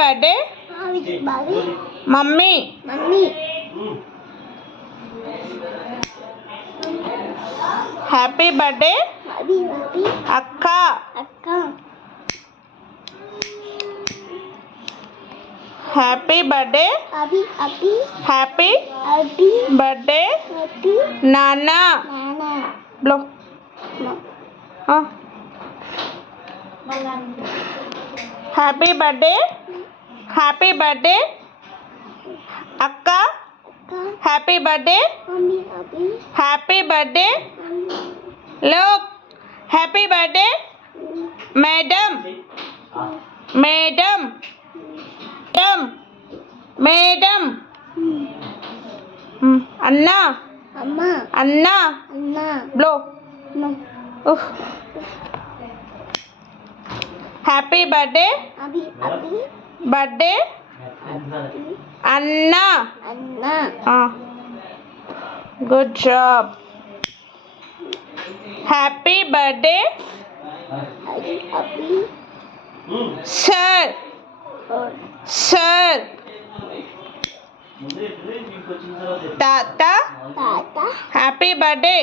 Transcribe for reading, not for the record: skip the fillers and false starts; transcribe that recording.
Birthday mummy. Happy birthday అక్క. Happy birthday happy birthday నాన్న. Blow happy birthday అక్క. Happy birthday లోక్. Happy birthday madam. అన్నా blow. Happy birthday అన్నా. Good job. Happy birthday sir. తాత. Happy birthday